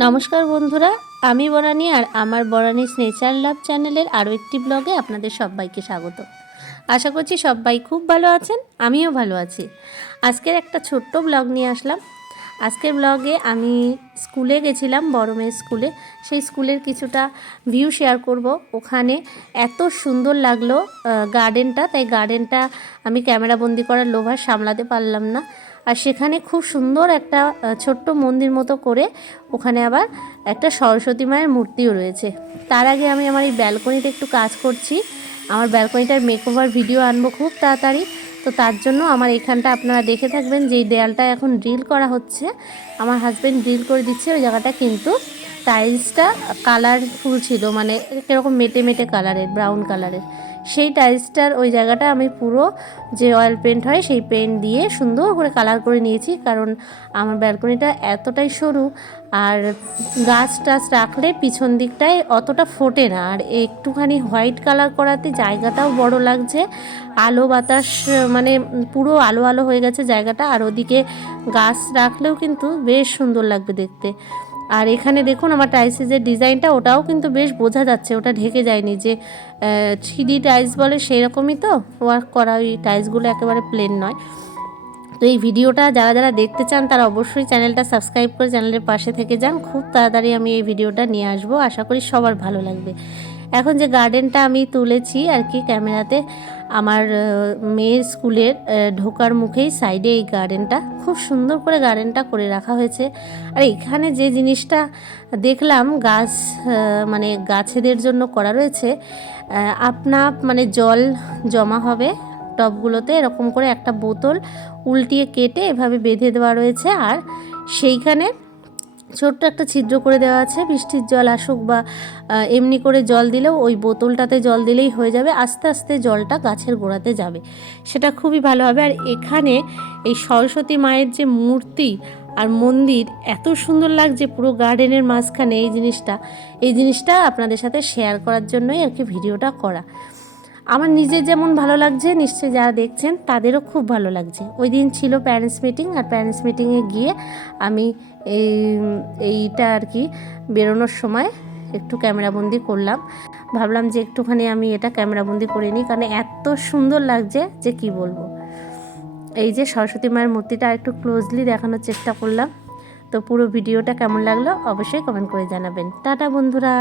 নমস্কার বন্ধুরা, আমি বরানি আর আমার বরানিস নেচার লাভ চ্যানেলের আরও একটি ব্লগে আপনাদের সবাইকে স্বাগত। আশা করছি সবাই খুব ভালো আছেন, আমিও ভালো আছি। আজকের একটা ছোট্ট ব্লগ নিয়ে আসলাম। আজকের ব্লগে আমি স্কুলে গেছিলাম, বড় মেয়ের স্কুলে। সেই স্কুলের কিছুটা ভিউ শেয়ার করব। ওখানে এত সুন্দর লাগল গার্ডেনটা তাই গার্ডেনটা আমি ক্যামেরা বন্দি করার লোভার সামলাতে পারলাম না। আর সেখানে খুব সুন্দর একটা ছোট্ট মন্দির মতো করে ওখানে আবার একটা সরস্বতী মায়ের মূর্তিও রয়েছে। তার আগে আমি আমার এই ব্যালকনিতে একটু কাজ করছি। আমার ব্যালকনিটার মেকওভার ভিডিও আনব খুব তাড়াতাড়ি। তো তার জন্য আমার এখানটা আপনারা দেখে থাকবেন যে দেয়ালটা এখন ড্রিল করা হচ্ছে। আমার হাজব্যান্ড ড্রিল করে দিচ্ছে, ওই জায়গাটা কিন্তু টাইলসটা কালারফুল ছিল মানে কীরকম মেটে মেটে কালারের ব্রাউন কালারের সেই টাইলসটার ওই জায়গাটা আমি পুরো যে অয়েল পেন্ট হয় সেই পেন্ট দিয়ে সুন্দর করে কালার করে নিয়েছি। কারণ আমার ব্যালকনিটা এতটাই সরু আর গাছ টাছ রাখলে পিছন দিকটায় অতটা ফোটে না। আর একটুখানি হোয়াইট কালার করাতে জায়গাটাও বড় লাগছে। আলো বাতাস মানে পুরো আলো আলো হয়ে গেছে জায়গাটা। আর ওদিকে গাছ রাখলেও কিন্তু বেশ সুন্দর লাগবে দেখতে। আর এখানে দেখুন আমার টাইলসের যে ডিজাইনটা, ওটাও কিন্তু বেশ বোঝা যাচ্ছে, ওটা ঢেকে যায়নি যে থ্রিডি টাইস বলে সেই রকমই তো ওয়ার্ক করা ওই টাইসগুলো একেবারে প্লেন নয়। তো এই ভিডিওটা যারা যারা দেখতে চান, তারা অবশ্যই চ্যানেলটা সাবস্ক্রাইব করে চ্যানেলের পাশে থেকে যান। খুব তাড়াতাড়ি আমি এই ভিডিওটা নিয়ে আসব। আশা করি সবার ভালো লাগবে। এখন যে গার্ডেনটা আমি তুলেছি আর কি ক্যামেরাতে, আমার মেয়ের স্কুলের ঢোকার মুখেই সাইডে এই গার্ডেনটা খুব সুন্দর করে গার্ডেনটা করে রাখা হয়েছে। আর এখানে যে জিনিসটা দেখলাম, গাছ মানে গাছেদের জন্য করা রয়েছে আপনা মানে জল জমা হবে টবগুলোতে। এরকম করে একটা বোতল উল্টিয়ে কেটে এভাবে বেঁধে দেওয়া রয়েছে। আর সেইখানে ছোট্ট একটা ছিদ্র করে দেওয়া আছে, বৃষ্টির জল আসুক বা এমনি করে জল দিলেও ওই বোতলটাতে জল দিলেই হয়ে যাবে, আস্তে আস্তে জলটা গাছের গোড়াতে যাবে। সেটা খুবই ভালো হবে। আর এখানে এই সরস্বতী মায়ের যে মূর্তি আর মন্দির এত সুন্দর লাগছে পুরো গার্ডেনের মাঝখানে এই জিনিসটা। এই জিনিসটা আপনাদের সাথে শেয়ার করার জন্যই আর কি ভিডিওটা করা। আমার নিজে যেমন ভালো লাগছে, নিশ্চয়ই যারা দেখছেন তাদেরও খুব ভালো লাগছে। ওই দিন ছিল প্যারেন্টস মিটিং আর প্যারেন্টস মিটিংয়ে গিয়ে আমি এই, এইটা আর কি বেরোনোর সময় একটু ক্যামেরাবন্দি করলাম। ভাবলাম যে একটুখানি আমি এটা ক্যামেরাবন্দি করে নিই, কারণ এত সুন্দর লাগছে যে কি বলব। এই যে সরস্বতী মায়ের মূর্তিটা একটু ক্লোজলি দেখানোর চেষ্টা করলাম। তো পুরো ভিডিওটা কেমন লাগল অবশ্যই কমেন্ট করে জানাবেন। টাটা বন্ধুরা।